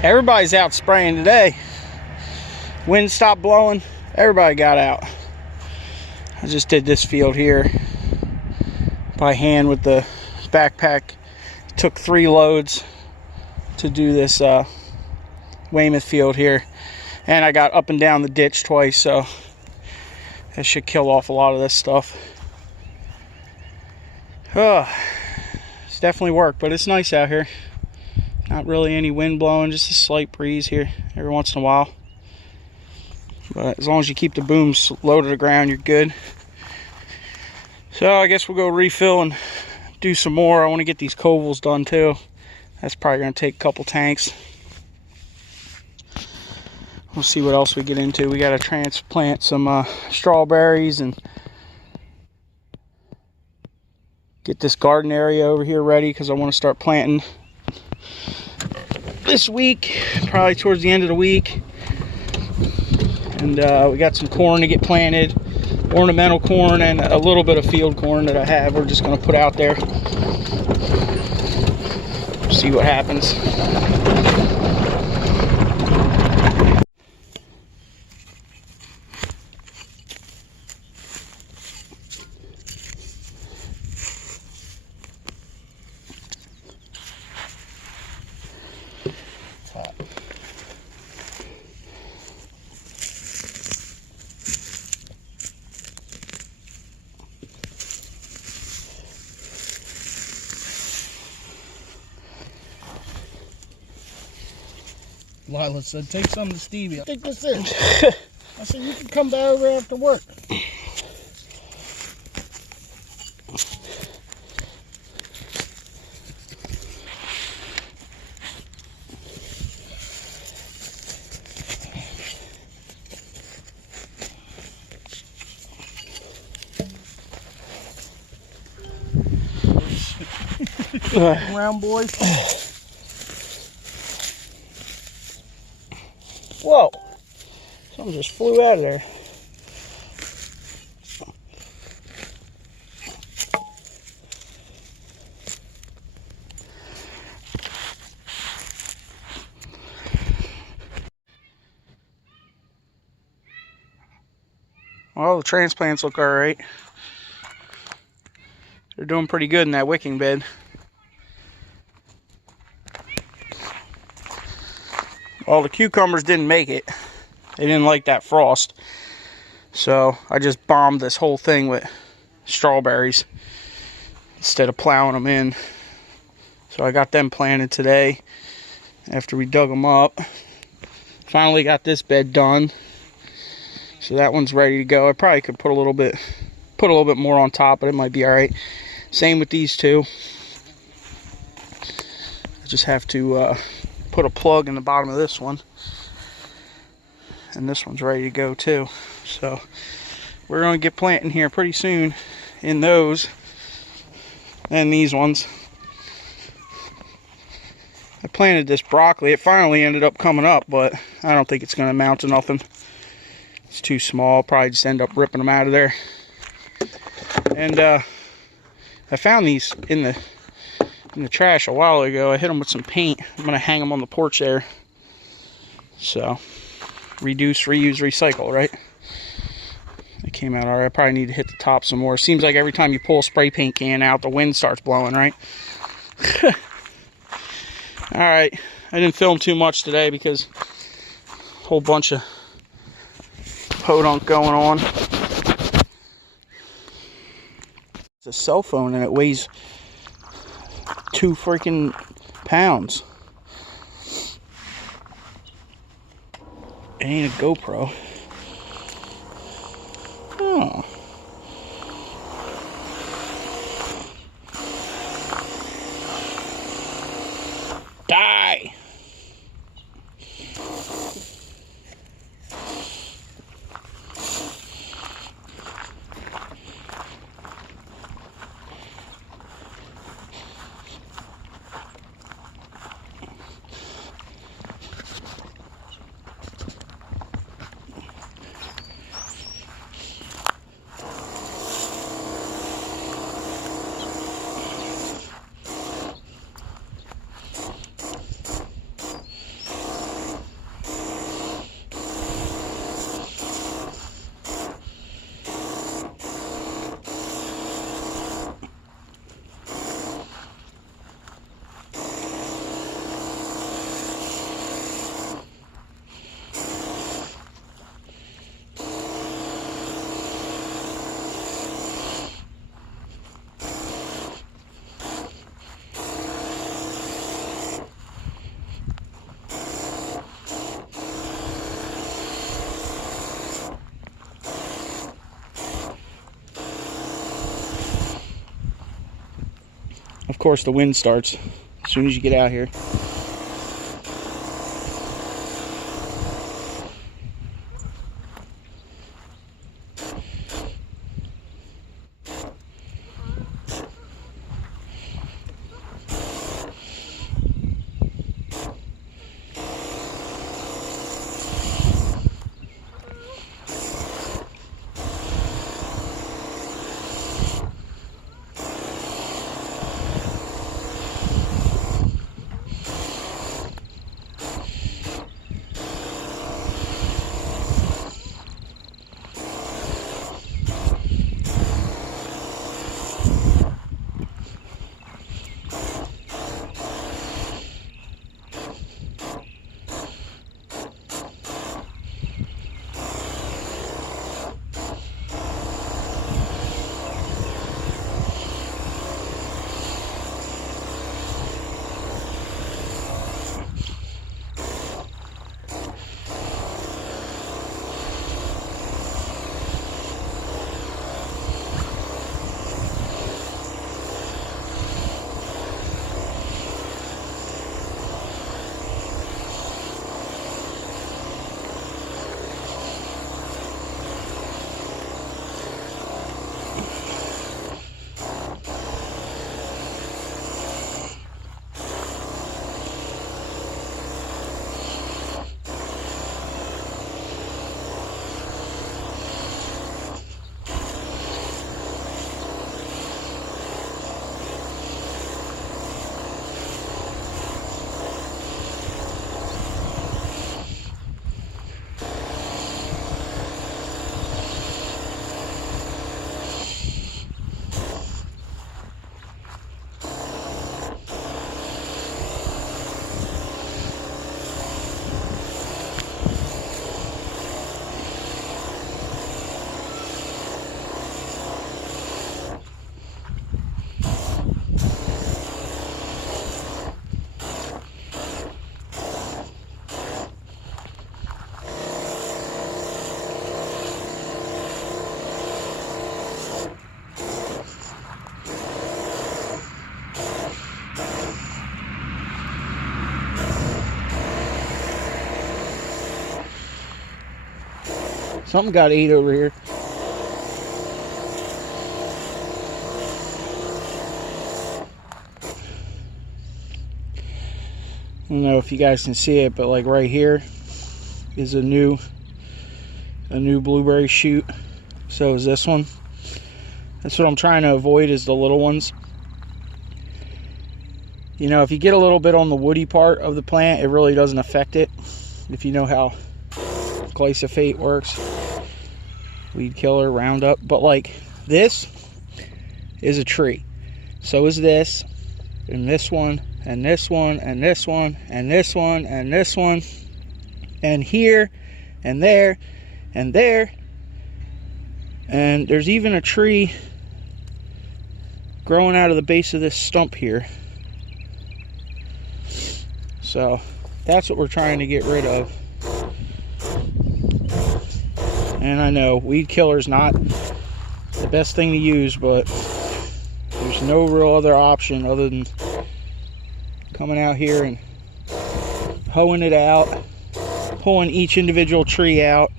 Everybody's out spraying today. Wind stopped blowing, everybody got out. I just did this field here by hand with the backpack. Took 3 loads to do this Weymouth field here, and I got up and down the ditch twice, so that should kill off a lot of this stuff. It's definitely worked, but it's nice out here. Not really any wind blowing, just a slight breeze here every once in a while. But as long as you keep the booms low to the ground, you're good. So I guess we'll go refill and do some more. I want to get these covals done too. That's probably going to take a couple tanks. We'll see what else we get into. We got to transplant some strawberries and get this garden area over here ready, because I want to start planting this week, probably towards the end of the week. And we got some corn to get planted, ornamental corn, and a little bit of field corn that I have. We're just going to put out there, see what happens. Lila said, take some to Stevie. Take this in. I said, you can come by over after work. Round boys. Whoa, something just flew out of there. Well, the transplants look all right. They're doing pretty good in that wicking bed. Well, the cucumbers didn't make it. They didn't like that frost. So I just bombed this whole thing with strawberries instead of plowing them in. So I got them planted today after we dug them up. Finally got this bed done. So that one's ready to go. I probably could put a little bit more on top, but it might be all right. Same with these two. I just have to put a plug in the bottom of this one, and this one's ready to go too. So we're going to get planting here pretty soon in those and these ones. I planted this broccoli. It finally ended up coming up, but I don't think it's going to amount to nothing. It's too small. I'll probably just end up ripping them out of there. And I found these in the trash a while ago. I hit them with some paint. I'm gonna hang them on the porch there. So reduce, reuse, recycle, right? They came out all right. I probably need to hit the top some more. Seems like every time you pull a spray paint can out, the wind starts blowing, right? All right, I didn't film too much today because a whole bunch of podunk going on. It's a cell phone and it weighs 2 freaking pounds. It ain't a GoPro. Oh. Die! Of course, the wind starts as soon as you get out here. Something got ate over here. I don't know if you guys can see it, but like right here is a new blueberry shoot. So is this one. That's what I'm trying to avoid, is the little ones. You know, if you get a little bit on the woody part of the plant, it really doesn't affect it. If you know how glyphosate works, weed killer, Roundup. But like this is a tree. So is this, and this one, and this one, and this one, and this one, and this one, and here, and there, and there. And there's even a tree growing out of the base of this stump here. So that's what we're trying to get rid of. And I know weed killer's not the best thing to use, but there's no real other option other than coming out here and hoeing it out, pulling each individual tree out.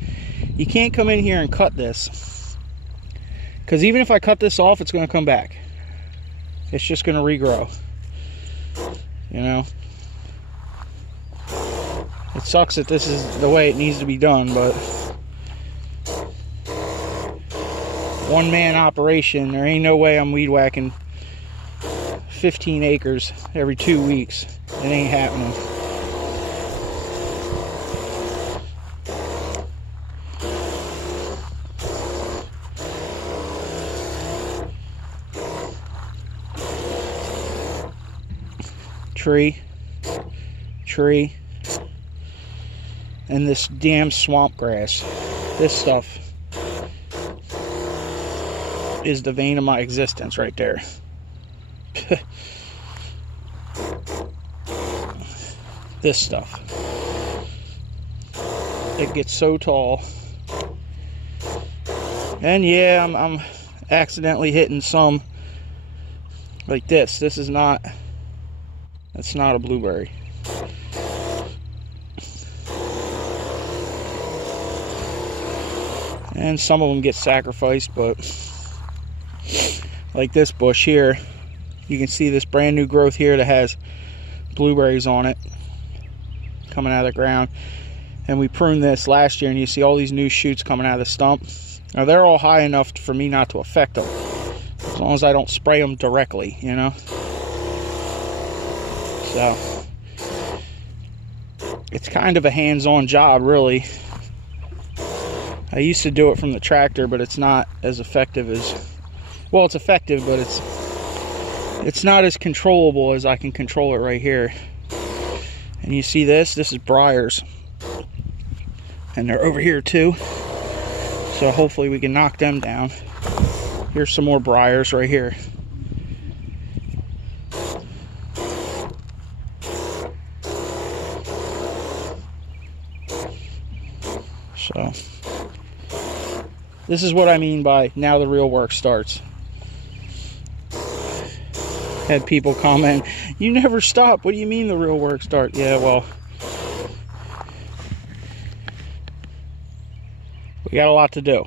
You can't come in here and cut this, because even if I cut this off, it's going to come back. It's just going to regrow. You know? It sucks that this is the way it needs to be done, but one-man operation. There ain't no way I'm weed whacking 15 acres every 2 weeks. It ain't happening. Tree, and this damn swamp grass. This stuff is the vein of my existence right there. This stuff. It gets so tall. And yeah, I'm accidentally hitting some like this. This is not, that's not a blueberry. And some of them get sacrificed, but like this bush here, you can see this brand new growth here that has blueberries on it coming out of the ground. And we pruned this last year, and you see all these new shoots coming out of the stump. Now they're all high enough for me not to affect them, as long as I don't spray them directly, you know. So it's kind of a hands-on job, really. I used to do it from the tractor, but it's not as effective as, well, it's effective, but it's not as controllable as I can control it right here. And you see this is briars, and they're over here too, so hopefully we can knock them down. Here's some more briars right here. So this is what I mean by now the real work starts. Had people comment, "You never stop. What do you mean the real work starts?" Yeah, well, we got a lot to do.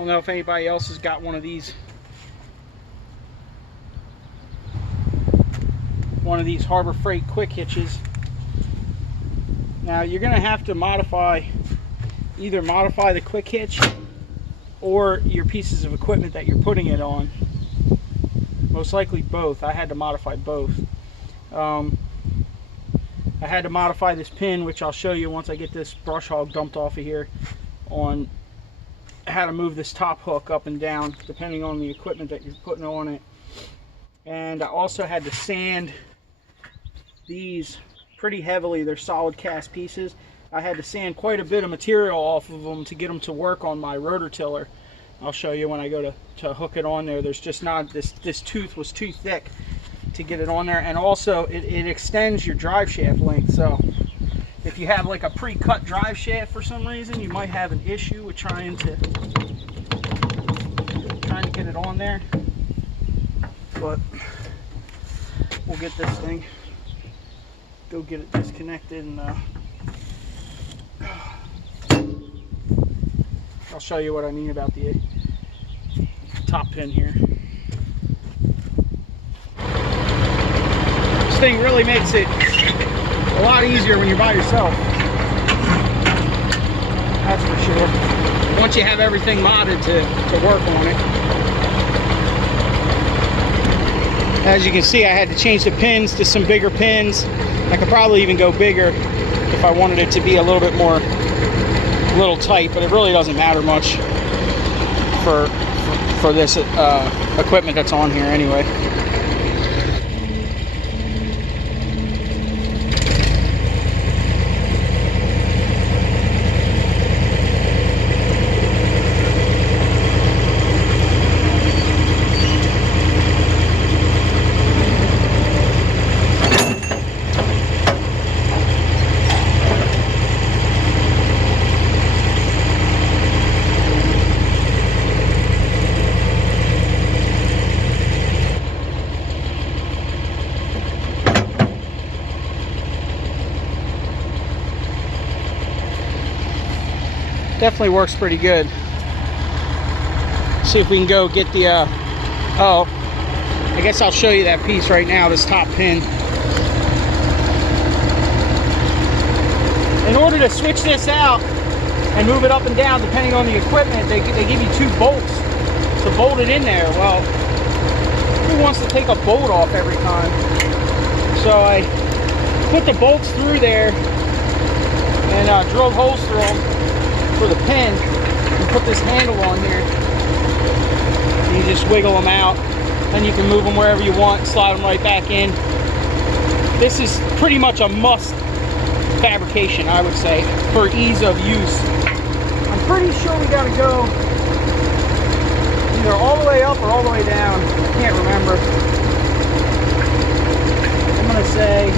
don't know if anybody else has got one of these Harbor Freight quick hitches. Now you're going to have to either modify the quick hitch or your pieces of equipment that you're putting it on. Most likely both. I had to modify both. I had to modify this pin, which I'll show you once I get this brush hog dumped off of here, on how to move this top hook up and down depending on the equipment that you're putting on it. And I also had to sand these pretty heavily. They're solid cast pieces. I had to sand quite a bit of material off of them to get them to work on my rototiller. I'll show you when I go to hook it on there. There's just not, this tooth was too thick to get it on there. And also it extends your drive shaft length. So if you have like a pre-cut drive shaft for some reason, you might have an issue with trying to get it on there. But we'll get this thing, go get it disconnected, and I'll show you what I mean about the top pin here. This thing really makes it a lot easier when you're by yourself. That's for sure. Once you have everything modded to work on it. As you can see, I had to change the pins to some bigger pins. I could probably even go bigger if I wanted it to be a little bit more, little tight, but it really doesn't matter much for this equipment that's on here anyway. Definitely works pretty good. See if we can go get the oh, I guess I'll show you that piece right now, this top pin. In order to switch this out and move it up and down depending on the equipment, they give you 2 bolts to bolt it in there. Well, who wants to take a bolt off every time? So I put the bolts through there and drilled holes through them for the pin, and put this handle on here. And you just wiggle them out, and you can move them wherever you want, slide them right back in. This is pretty much a must fabrication, I would say, for ease of use. I'm pretty sure we gotta go either all the way up or all the way down. I can't remember. I'm gonna say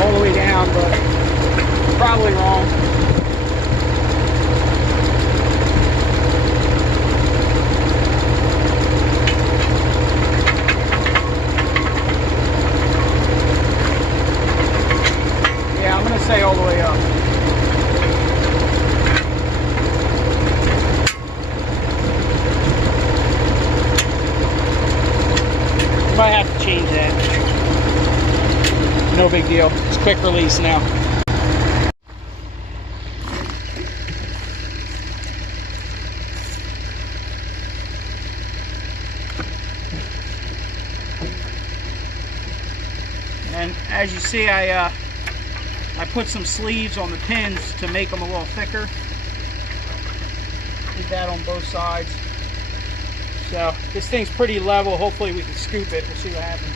all the way down, but probably wrong. Yeah, I'm gonna say all the way up. Might have to change that. No big deal. It's quick release now. And as you see, I put some sleeves on the pins to make them a little thicker. Did that on both sides. So this thing's pretty level. Hopefully we can scoop it. We'll see what happens.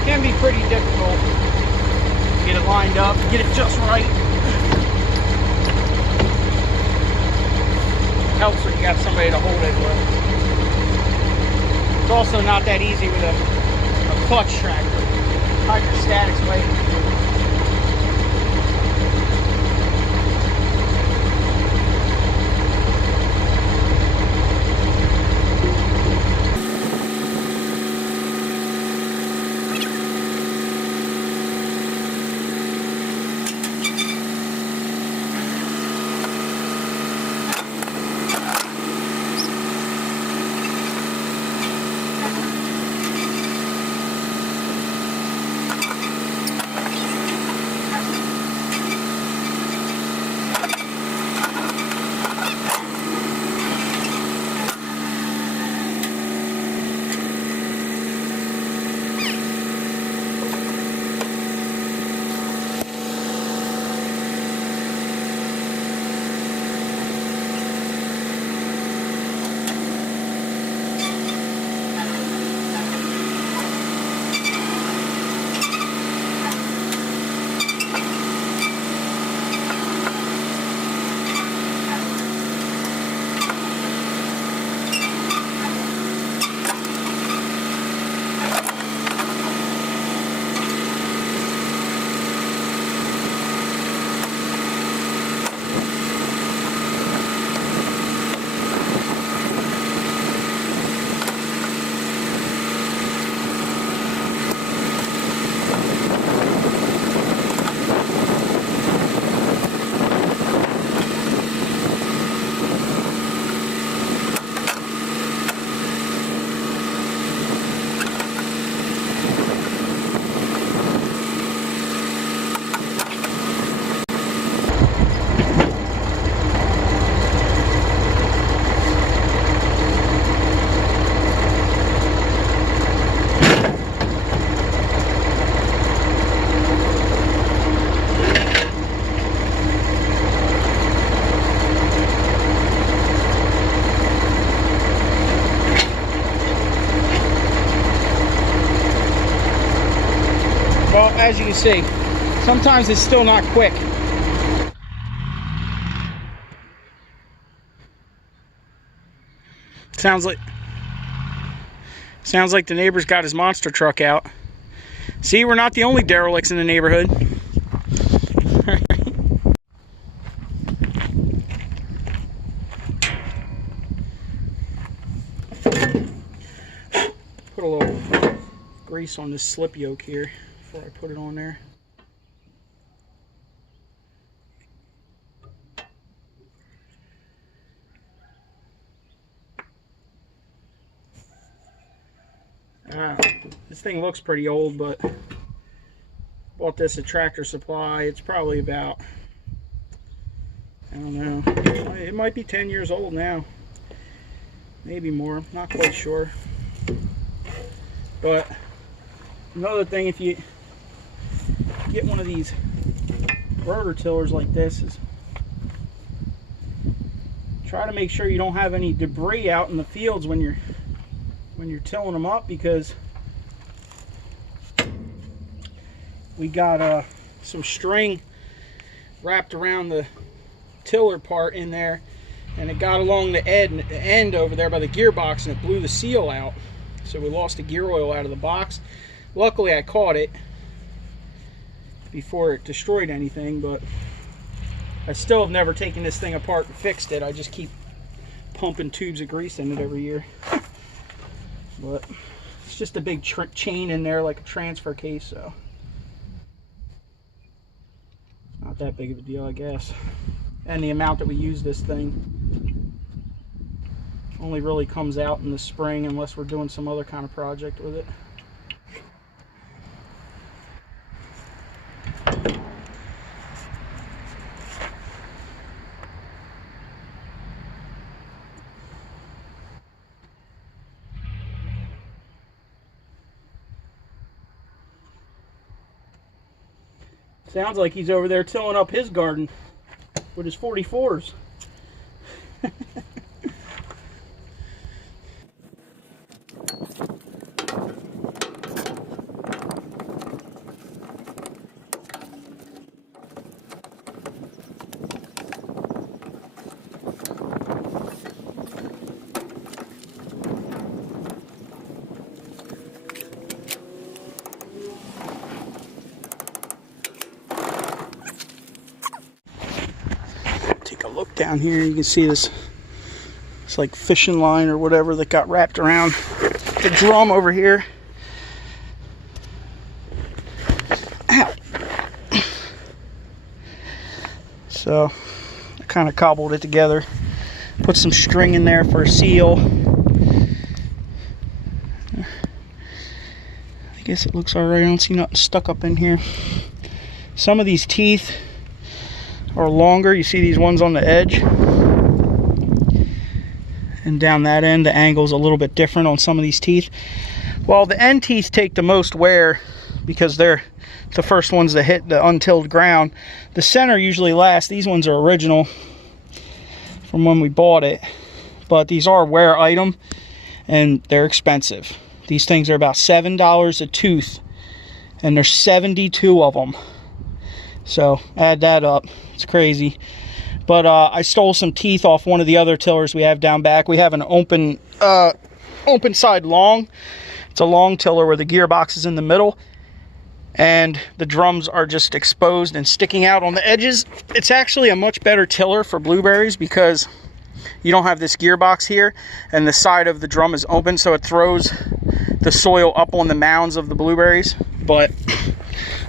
It can be pretty difficult. Get it lined up, get it just right. Helps when you got somebody to hold it with. It's also not that easy with a clutch tractor, hydrostatics weight. Well, as you can see, sometimes it's still not quick. Sounds like the neighbor's got his monster truck out. See, we're not the only derelicts in the neighborhood. Put a little grease on this slip yoke here before I put it on there. This thing looks pretty old, but bought this at Tractor Supply. It's probably about, I don't know, it might be 10 years old now. Maybe more, not quite sure. But another thing, if you get one of these rotor tillers like this, is try to make sure you don't have any debris out in the fields when you're tilling them up, because we got some string wrapped around the tiller part in there, and it got along the end over there by the gearbox, and it blew the seal out. So we lost the gear oil out of the box. Luckily I caught it before it destroyed anything, but I still have never taken this thing apart and fixed it. I just keep pumping tubes of grease in it every year. But it's just a big chain in there, like a transfer case, so not that big of a deal, I guess. And the amount that we use this thing only really comes out in the spring unless we're doing some other kind of project with it. Sounds like he's over there tilling up his garden with his 44s. down here. You can see this. It's like fishing line or whatever that got wrapped around the drum over here. Ow. So I kind of cobbled it together. Put some string in there for a seal. I guess it looks alright. I don't see nothing stuck up in here. Some of these teeth are longer. You see these ones on the edge. And down that end, the angle's a little bit different on some of these teeth. Well, the end teeth take the most wear because they're the first ones that hit the untilled ground. The center usually lasts. These ones are original from when we bought it. But these are wear item and they're expensive. These things are about $7 a tooth. And there's 72 of them. So add that up. It's crazy. But I stole some teeth off one of the other tillers we have down back. We have an open side long. It's a long tiller where the gearbox is in the middle. And the drums are just exposed and sticking out on the edges. It's actually a much better tiller for blueberries because you don't have this gearbox here. And the side of the drum is open, so it throws the soil up on the mounds of the blueberries. But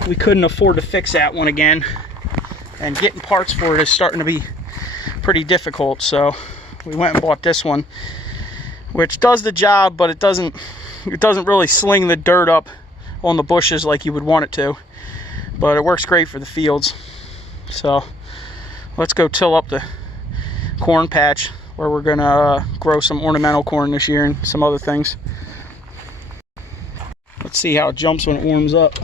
we couldn't afford to fix that one again. And getting parts for it is starting to be pretty difficult, so we went and bought this one, which does the job, but it doesn't really sling the dirt up on the bushes like you would want it to. But it works great for the fields. So let's go till up the corn patch where we're gonna grow some ornamental corn this year and some other things. Let's see how it jumps when it warms up.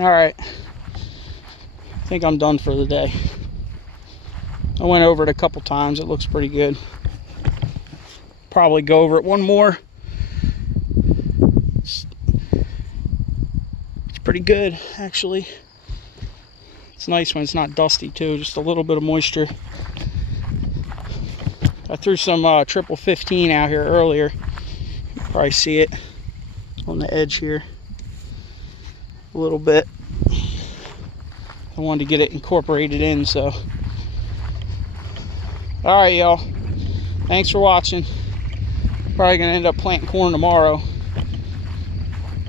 Alright, I think I'm done for the day. I went over it a couple times. It looks pretty good. Probably go over it one more. It's pretty good, actually. It's nice when it's not dusty too, just a little bit of moisture. I threw some triple 15 out here earlier. You can probably see it on the edge here a little bit. I wanted to get it incorporated in, so. Alright, y'all. Thanks for watching. Probably gonna end up planting corn tomorrow.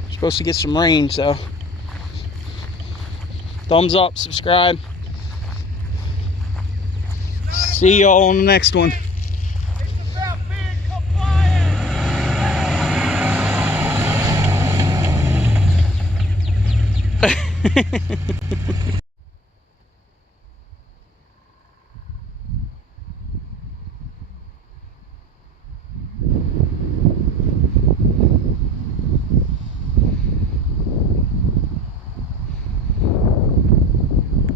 Supposed to get some rain, so. Thumbs up, subscribe. See y'all on the next one. It's about being compliant.